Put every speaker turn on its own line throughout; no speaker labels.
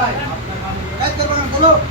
আমরা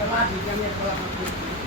Lewati, jangan.